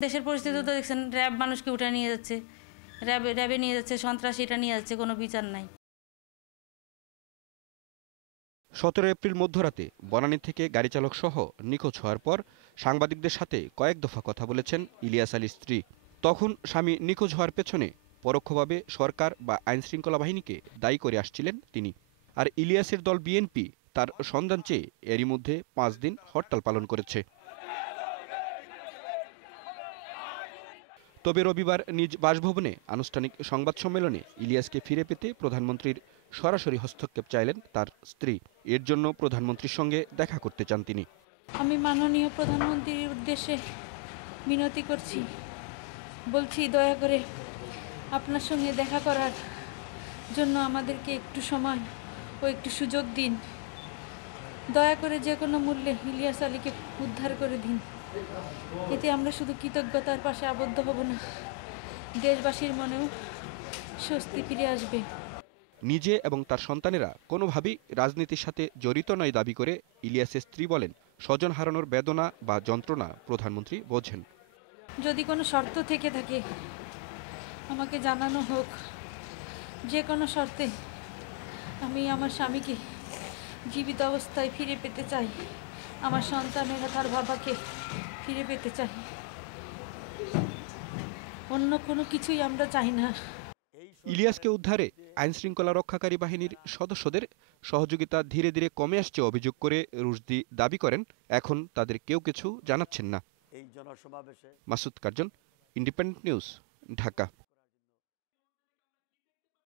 দেশের পরিস্থিতি তো দেখছেন, র্যাব মানুষকে উঠে নিয়ে যাচ্ছে, র্যাবে নিয়ে যাচ্ছে, সন্ত্রাসীটা নিয়ে যাচ্ছে, কোনো বিচার নাই। ১৭ এপ্রিল মধ্যরাতে বনানী থেকে গাড়ি চালক সহ নিখোঁজ হওয়ার পর সাংবাদিকদের সাথে কয়েক দফা কথা বলেছেন ইলিয়াস আলীর স্ত্রী। তখন স্বামী নিখোঁজ হওয়ার পেছনে পরোক্ষভাবে সরকার বা আইনশৃঙ্খলা বাহিনীকে দায়ী করে আসছিলেন তিনি। আর ইলিয়াসের দল বিএনপি তার সন্ধান চেয়ে এরই মধ্যে ৫ দিন হরতাল পালন করেছে। তবে রবিবার নিজ বাসভবনে আনুষ্ঠানিক সংবাদ সম্মেলনে ইলিয়াসকে ফিরে পেতে প্রধানমন্ত্রীর সরাসরি হস্তক্ষেপ চাইলেন তার স্ত্রী। এর জন্য প্রধানমন্ত্রীর সঙ্গে দেখা করতে চান তিনি। আমি মাননীয় প্রধানমন্ত্রীর উদ্দেশ্যে মিনতি করছি, বলছি দয়া করে আপনার সঙ্গে দেখা করার জন্য আমাদেরকে একটু সময় ও একটু সুযোগ দিন। দয়া করে যে কোনো মূল্যে ইলিয়াস আলীকে উদ্ধার করে দিন। এতে আমরা শুধু কৃতজ্ঞতার পাশে আবদ্ধ হব না, দেশবাসীর মনেও স্বস্তি ফিরে আসবে। নিজে এবং তার সন্তানেরা কোনোভাবেই রাজনীতির সাথে জড়িত নয় দাবি করে ইলিয়াসের স্ত্রী বলেন, স্বজন হারানোর বেদনা বা যন্ত্রণা প্রধানমন্ত্রী বোঝেন। যদি কোনো শর্ত থেকে থাকে আমাকে জানানো হোক, যে কোনো শর্তে আমি আমার স্বামীকে জীবিত অবস্থায় ফিরে পেতে চাই, আমার সন্তানেরা তার বাবাকে ফিরে পেতে চাই, অন্য কোনো কিছুই আমরা চাই না। ইলিয়াসকে উদ্ধারে আইনশৃঙ্খলা রক্ষাকারী বাহিনীর সদস্যদের সহযোগিতা ধীরে ধীরে কমে আসছে অভিযোগ করে রুশদি দাবি করেন, এখন তাদের কেউ কিছু জানাচ্ছেন না। Masud Curzon, independent news, Dhaka.